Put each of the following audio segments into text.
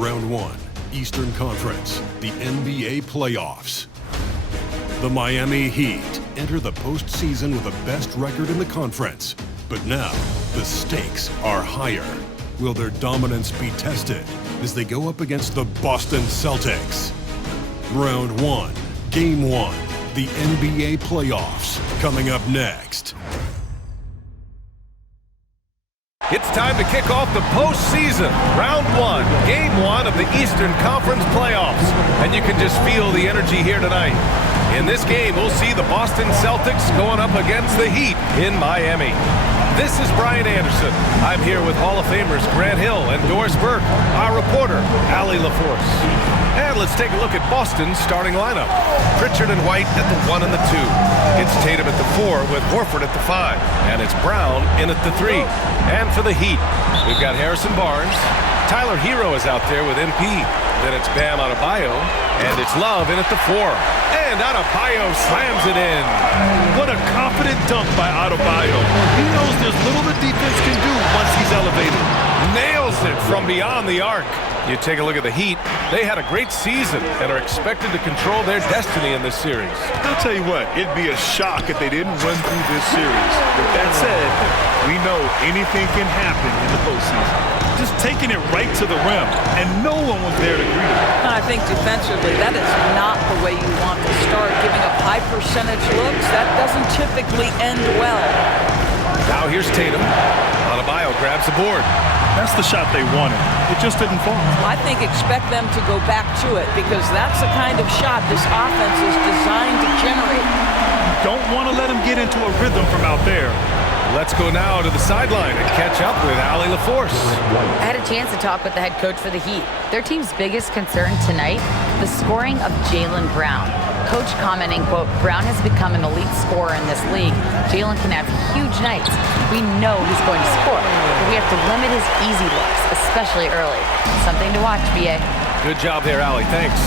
Round 1, Eastern Conference, the NBA playoffs. The Miami Heat enter the postseason with the best record in the conference. But now, the stakes are higher. Will their dominance be tested as they go up against the Boston Celtics? Round 1, Game 1, the NBA playoffs, coming up next. It's time to kick off the postseason. Round 1, Game 1 of the Eastern Conference playoffs. And you can just feel the energy here tonight. In this game, we'll see the Boston Celtics going up against the Heat in Miami. This is Brian Anderson. I'm here with Hall of Famers Grant Hill and Doris Burke, our reporter, Allie LaForce. And let's take a look at Boston's starting lineup. Pritchard and White at the 1 and the 2. It's Tatum at the 4 with Horford at the 5. And it's Brown in at the 3. And for the Heat, we've got Harrison Barnes. Tyler Hero is out there with MP. Then it's Bam Adebayo. And it's Love in at the 4. And Adebayo slams it in. What a confident dunk by Adebayo. He knows there's little the defense can do once he's elevated. Nails it from beyond the arc. You take a look at the Heat. They had a great season and are expected to control their destiny in this series. I'll tell you what, it'd be a shock if they didn't run through this series. With that said, we know anything can happen in the postseason. Just taking it right to the rim, and no one was there to greet it. I think defensively, that is not the way you want to start. Giving up high percentage looks, that doesn't typically end well. Now here's Tatum. Adebayo grabs the board. That's the shot they wanted. It just didn't fall. I think expect them to go back to it because that's the kind of shot this offense is designed to generate. You don't want to let them get into a rhythm from out there. Let's go now to the sideline and catch up with Allie LaForce. I had a chance to talk with the head coach for the Heat. Their team's biggest concern tonight, the scoring of Jaylen Brown. Coach commenting, quote, Brown has become an elite scorer in this league. Jaylen can have huge nights. We know he's going to score, but we have to limit his easy looks, especially early. Something to watch, BA. Good job there, Allie. Thanks.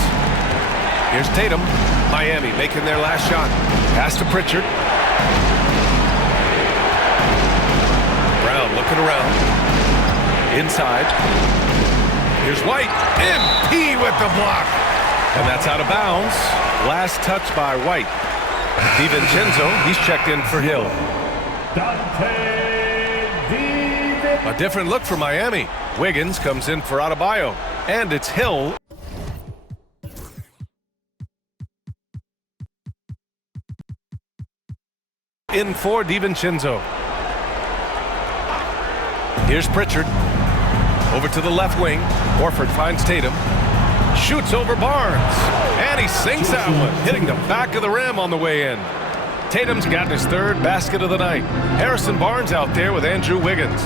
Here's Tatum. Miami making their last shot. Pass to Pritchard. Brown looking around. Inside. Here's White. MP with the block. And that's out of bounds. Last touch by White. DiVincenzo, he's checked in for Hill. A different look for Miami. Wiggins comes in for Adebayo. And it's Hill. In for DiVincenzo. Here's Pritchard. Over to the left wing. Horford finds Tatum. Shoots over Barnes. And he sinks that one, hitting the back of the rim on the way in. Tatum's got his 3rd basket of the night. Harrison Barnes out there with Andrew Wiggins.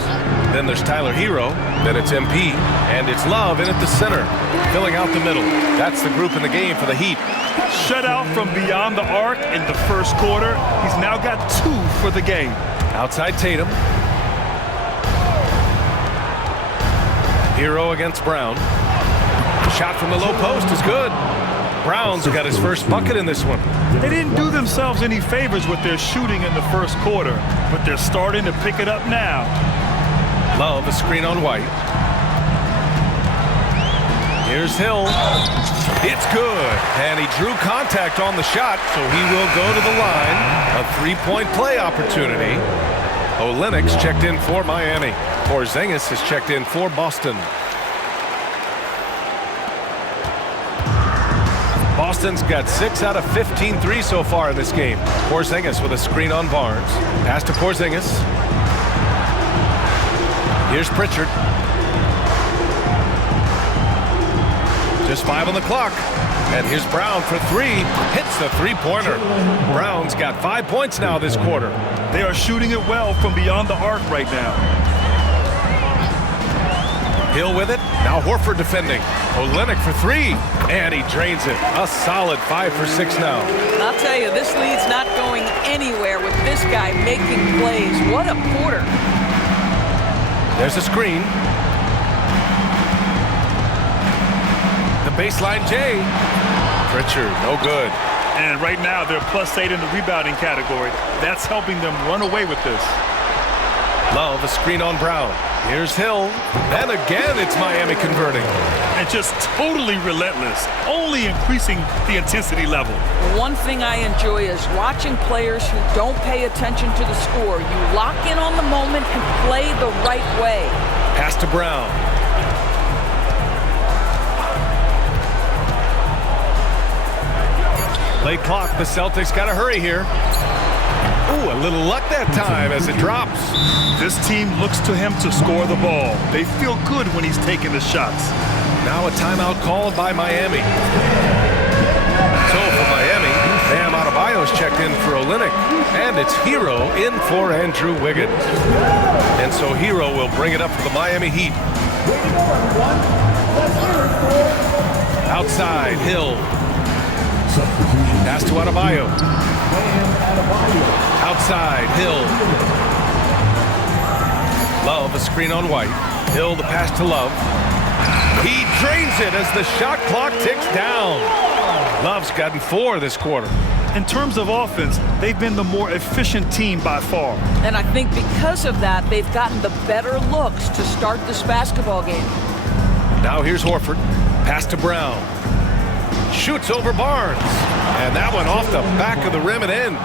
Then there's Tyler Hero. Then it's MP. And it's Love in at the center, filling out the middle. That's the group in the game for the Heat. Shutout from beyond the arc in the first quarter. He's now got 2 for the game. Outside Tatum. Hero against Brown. Shot from the low post is good. Brown's got his first bucket in this one. They didn't do themselves any favors with their shooting in the first quarter, but they're starting to pick it up now. Love a screen on White. Here's Hill. It's good. And he drew contact on the shot, so he will go to the line. A 3-point play opportunity. Olynyk's checked in for Miami. Porzingis has checked in for Boston. Boston's got 6 out of 15 threes so far in this game. Porzingis with a screen on Barnes. Pass to Porzingis. Here's Pritchard. Just 5 on the clock. And here's Brown for 3. Hits the 3-pointer. Brown's got 5 points now this quarter. They are shooting it well from beyond the arc right now. Hill with it. Now Horford defending. Olynyk for 3. And he drains it. A solid 5 for 6 now. I'll tell you, this lead's not going anywhere with this guy making plays. What a quarter. There's a screen. The baseline J. Pritchard, no good. And right now, they're +8 in the rebounding category. That's helping them run away with this. Love a screen on Brown. Here's Hill. And again, it's Miami converting. And just totally relentless, only increasing the intensity level. One thing I enjoy is watching players who don't pay attention to the score. You lock in on the moment and play the right way. Pass to Brown. Late clock. The Celtics got to hurry here. Ooh, a little luck that time as it drops. This team looks to him to score the ball. They feel good when he's taking the shots. Now a timeout called by Miami. So for Miami, Bam Adebayo's checked in for Olynyk, and it's Hero in for Andrew Wiggins. And so Hero will bring it up for the Miami Heat. Outside, Hill. Pass to Adebayo. Outside, Hill. Love a screen on White. Hill the pass to Love. He drains it as the shot clock ticks down. Love's gotten 4 this quarter. In terms of offense, they've been the more efficient team by far. And I think because of that, they've gotten the better looks to start this basketball game. Now here's Horford. Pass to Brown. Shoots over Barnes. And that one off the back of the rim and in.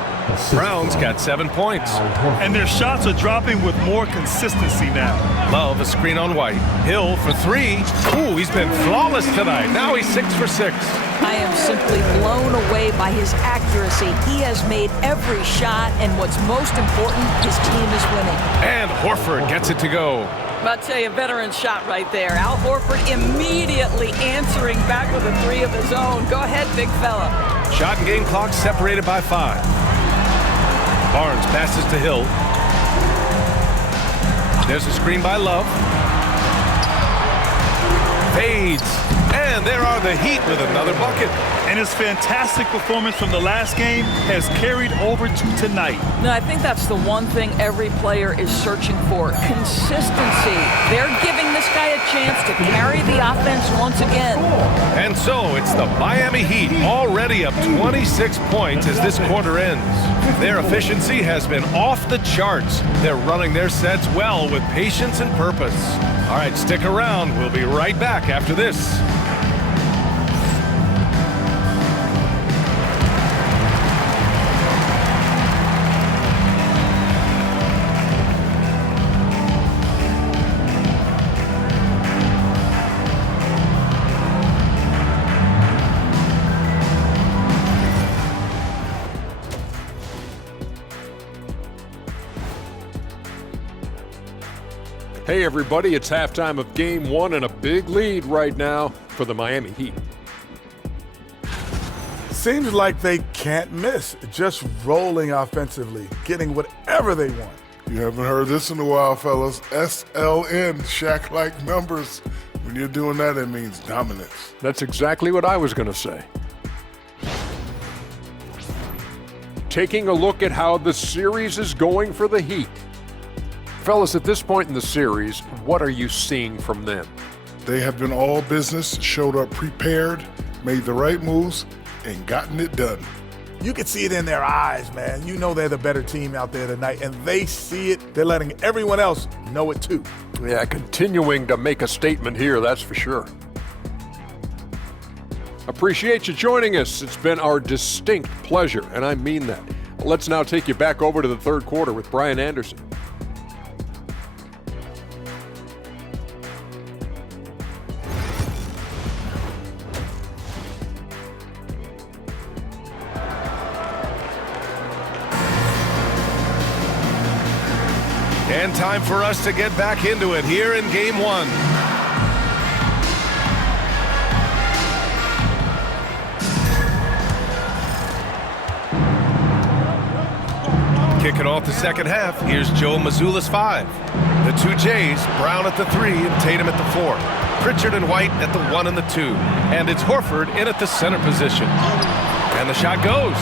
Brown's got 7 points. And their shots are dropping with more consistency now. Love a screen on White. Hill for 3. Ooh, he's been flawless tonight. Now he's 6 for 6. I am simply blown away by his accuracy. He has made every shot, and what's most important, his team is winning. And Horford gets it to go. I'll tell you, a veteran shot right there. Al Horford immediately answering back with a 3 of his own. Go ahead, big fella. Shot and game clock separated by 5. Barnes passes to Hill. There's a screen by Love. Fades. And there are the Heat with another bucket. And his fantastic performance from the last game has carried over to tonight. No, I think that's the one thing every player is searching for. Consistency. They're giving this guy a chance to carry the offense once again. And so it's the Miami Heat already up 26 points as this quarter ends. Their efficiency has been off the charts. They're running their sets well with patience and purpose. All right, stick around. We'll be right back after this. Hey everybody, it's halftime of Game 1 and a big lead right now for the Miami Heat. Seems like they can't miss, just rolling offensively, getting whatever they want. You haven't heard this in a while, fellas. SLN, Shaq-like numbers. When you're doing that, it means dominance. That's exactly what I was going to say. Taking a look at how the series is going for the Heat. Fellas, at this point in the series, what are you seeing from them? They have been all business, showed up prepared, made the right moves, and gotten it done. You can see it in their eyes, man. You know they're the better team out there tonight, and they see it. They're letting everyone else know it too. Yeah, continuing to make a statement here, that's for sure. Appreciate you joining us. It's been our distinct pleasure, and I mean that. Let's now take you back over to the third quarter with Brian Anderson. And time for us to get back into it here in Game 1. Kicking off the second half, here's Joe Mazzulla's 5. The two Jays, Brown at the 3 and Tatum at the 4. Pritchard and White at the 1 and the 2. And it's Horford in at the center position. And the shot goes.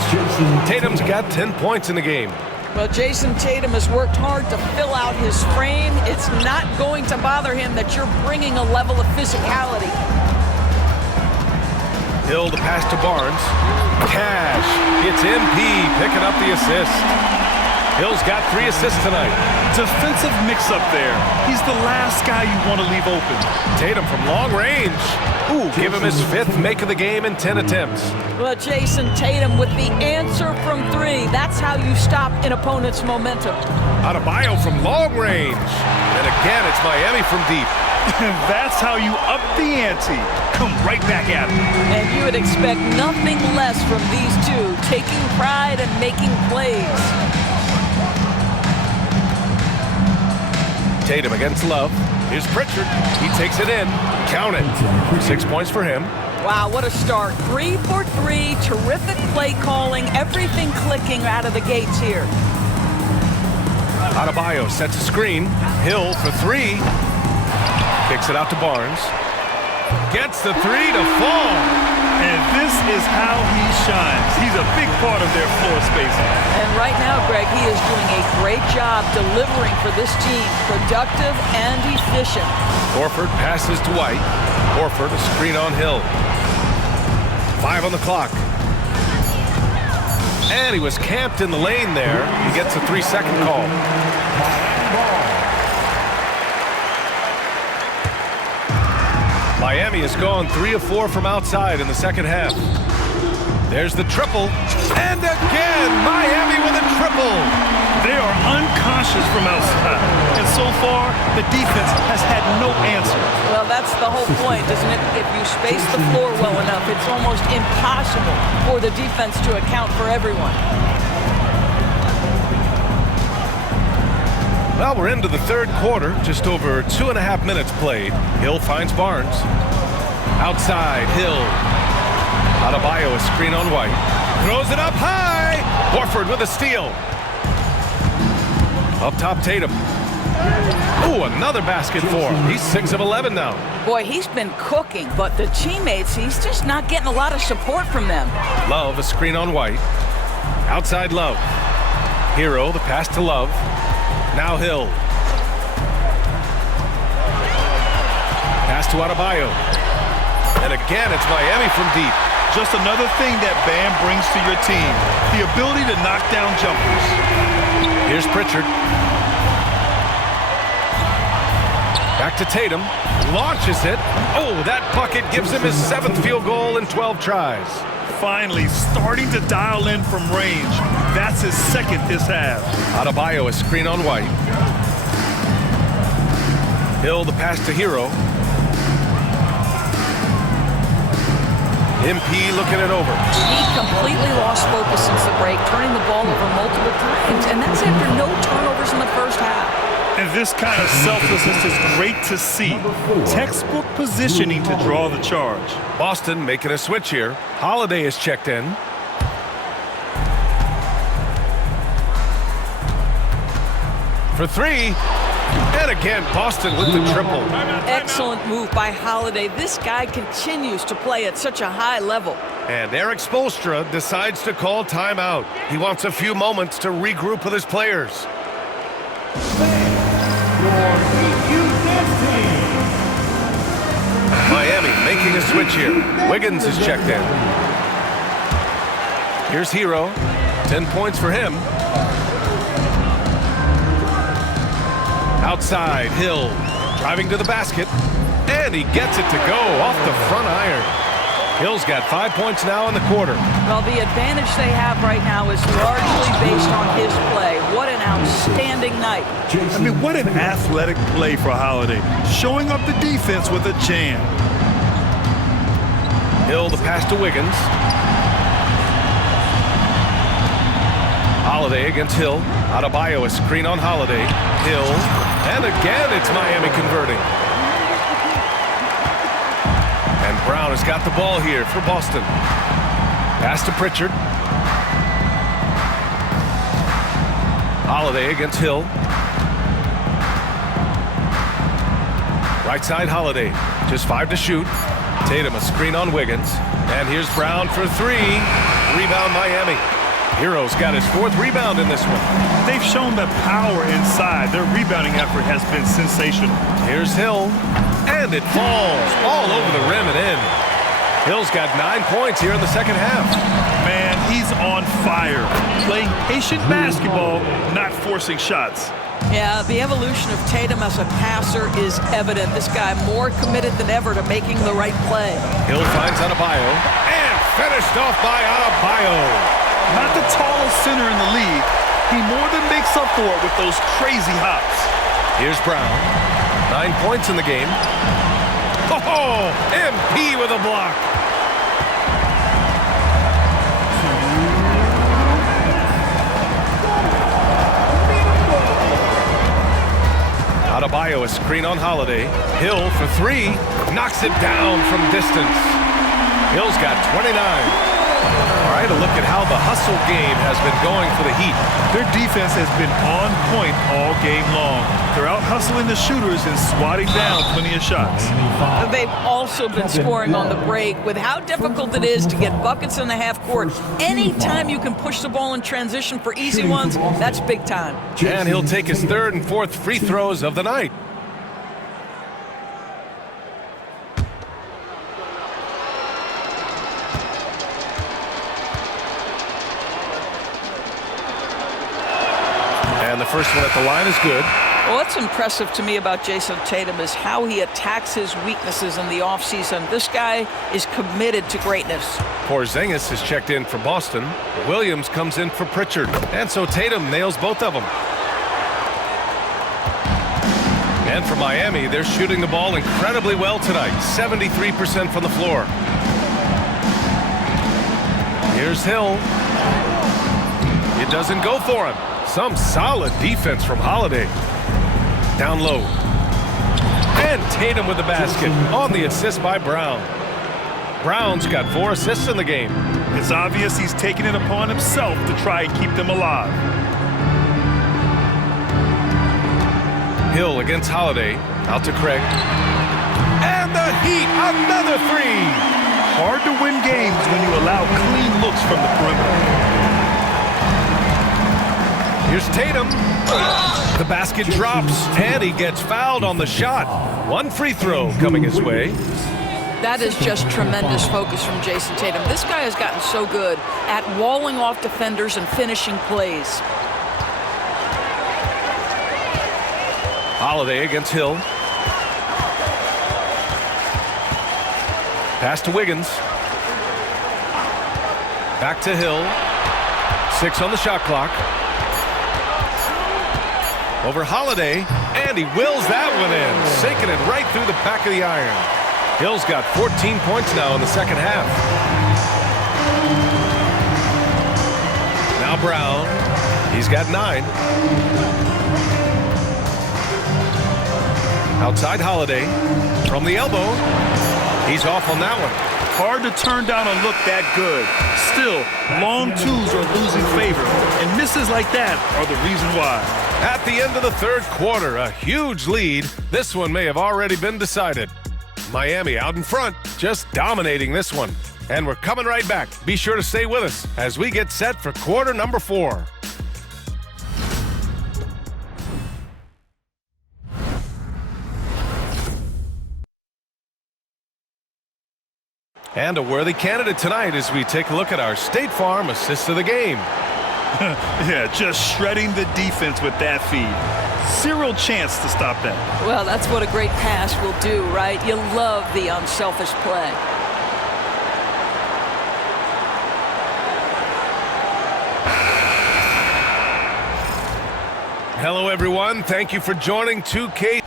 Tatum's got 10 points in the game. Well, Jason Tatum has worked hard to fill out his frame. It's not going to bother him that you're bringing a level of physicality. Hill the pass to Barnes. Cash. It's MP picking up the assist. Hill's got 3 assists tonight. Defensive mix-up there. He's the last guy you want to leave open. Tatum from long range. Ooh, give him his 5th make of the game in 10 attempts. Well, Jason Tatum with the answer from 3. That's how you stop an opponent's momentum. Adebayo from long range. And again, it's Miami from deep. And that's how you up the ante. Come right back at him. And you would expect nothing less from these two, taking pride and making plays. Tatum against Love. Here's Pritchard. He takes it in. Count it. 6 points for him. Wow, what a start. 3 for 3. Terrific play calling. Everything clicking out of the gates here. Adebayo sets a screen. Hill for 3. Kicks it out to Barnes. Gets the 3 to fall. And this is how he shines. He's a big part of their floor spacing. And right now, Greg, he is doing a great job delivering for this team. Productive and efficient. Horford passes to White. Horford a screen on Hill. 5 on the clock. And he was camped in the lane there. He gets a 3-second call. Miami has gone 3 of 4 from outside in the second half. There's the triple. And again, Miami with a triple. They are unconscious from outside. And so far, the defense has had no answer. Well, that's the whole point, isn't it? If you space the floor well enough, it's almost impossible for the defense to account for everyone. Well, we're into the third quarter. Just over 2.5 minutes played. Hill finds Barnes. Outside, Hill. Adebayo a screen on White. Throws it up high. Horford with a steal. Up top, Tatum. Ooh, another basket for him. He's 6 of 11 now. Boy, he's been cooking, but the teammates, he's just not getting a lot of support from them. Love a screen on White. Outside Love. Hero, the pass to Love. Now Hill. Pass to Adebayo. And again, it's Miami from deep. Just another thing that Bam brings to your team. The ability to knock down jumpers. Here's Pritchard. Back to Tatum. Launches it. Oh, that bucket gives him his 7th field goal in 12 tries. Finally starting to dial in from range. That's his 2nd this half. Adebayo a screen on White. Hill the pass to Hero. MP looking it over. He completely lost focus since the break, turning the ball over multiple times, and that's after no turnovers in the first half. And this kind of selflessness is great to see. Textbook positioning to draw the charge. Boston making a switch here. Holiday is checked in. For 3. And again, Boston with the triple. Excellent move by Holiday. This guy continues to play at such a high level. And Eric Spoelstra decides to call timeout. He wants a few moments to regroup with his players. Miami making a switch here. Wiggins is checked in. Here's Hero. 10 points for him. Outside, Hill driving to the basket. And he gets it to go off the front iron. Hill's got 5 points now in the quarter. Well, the advantage they have right now is largely based on his play. What an outstanding night. I mean, what an athletic play for Holiday. Showing up the defense with a jam. Hill the pass to Wiggins. Holiday against Hill. Adebayo a screen on Holiday. Hill. And again, it's Miami converting. And Brown has got the ball here for Boston. Pass to Pritchard. Holiday against Hill. Right side Holiday. Just 5 to shoot. Tatum a screen on Wiggins. And here's Brown for 3. Rebound Miami. Hero's got his 4th rebound in this one. They've shown the power inside. Their rebounding effort has been sensational. Here's Hill. And it falls all over the rim and in. Hill's got 9 points here in the second half. Man, he's on fire. Playing patient basketball, not forcing shots. Yeah, the evolution of Tatum as a passer is evident. This guy more committed than ever to making the right play. Hill finds Adebayo, and finished off by Adebayo. Not the tallest center in the league. He more than makes up for it with those crazy hops. Here's Brown. 9 points in the game. Oh, MP with a block. Adebayo, a screen on Holiday. Hill for 3. Knocks it down from distance. Hill's got 29. All right, a look at how the hustle game has been going for the Heat. Their defense has been on point all game long. They're out hustling the shooters and swatting down plenty of shots. They've also been scoring on the break. With how difficult it is to get buckets in the half court, anytime you can push the ball in transition for easy ones, that's big time. And he'll take his 3rd and 4th free throws of the night. And the first one at the line is good. Well, what's impressive to me about Jason Tatum is how he attacks his weaknesses in the offseason. This guy is committed to greatness. Porzingis has checked in for Boston. Williams comes in for Pritchard. And so Tatum nails both of them. And for Miami, they're shooting the ball incredibly well tonight. 73% from the floor. Here's Hill. It doesn't go for him. Some solid defense from Holiday. Down low. And Tatum with the basket on the assist by Brown. Brown's got 4 assists in the game. It's obvious he's taking it upon himself to try and keep them alive. Hill against Holiday. Out to Craig. And the Heat, another 3. Hard to win games when you allow clean looks from the perimeter. Here's Tatum. The basket drops, and he gets fouled on the shot. 1 free throw coming his way. That is just tremendous focus from Jason Tatum. This guy has gotten so good at walling off defenders and finishing plays. Holiday against Hill. Pass to Wiggins. Back to Hill. 6 on the shot clock. Over Holiday, and he wills that one in, sinking it right through the back of the iron. Hill's got 14 points now in the second half. Now Brown, he's got 9. Outside Holiday, from the elbow, he's off on that one. Hard to turn down a look that good. Still, long twos are losing favor, and misses like that are the reason why. At the end of the 3rd quarter, a huge lead. This one may have already been decided. Miami out in front, just dominating this one. And we're coming right back. Be sure to stay with us as we get set for quarter number 4. And a worthy candidate tonight as we take a look at our State Farm assist of the game. Yeah, just shredding the defense with that feed. Zero chance to stop that. Well, that's what a great pass will do, right? You love the unselfish play. Hello, everyone. Thank you for joining 2K.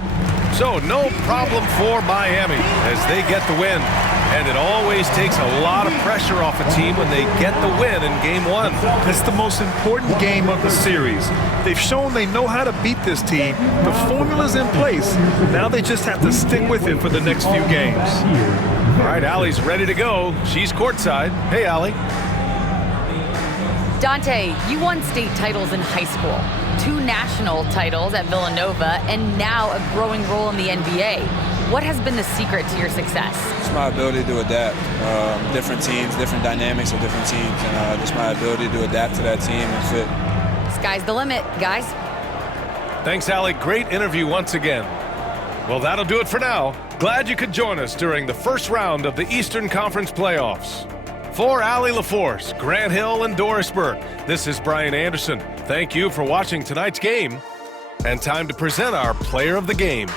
So, no problem for Miami as they get the win. And it always takes a lot of pressure off a team when they get the win in Game 1. It's the most important game of the series. They've shown they know how to beat this team. The formula's in place. Now they just have to stick with it for the next few games. All right, Allie's ready to go. She's courtside. Hey, Allie. Dante, you won state titles in high school, 2 national titles at Villanova, and now a growing role in the NBA. What has been the secret to your success? It's my ability to adapt. Different teams, different dynamics of different teams, and just my ability to adapt to that team and fit. Sky's the limit, guys. Thanks, Allie. Great interview once again. Well, that'll do it for now. Glad you could join us during the first round of the Eastern Conference playoffs. For Allie LaForce, Grant Hill, and Doris Burke, this is Brian Anderson. Thank you for watching tonight's game. And time to present our player of the game.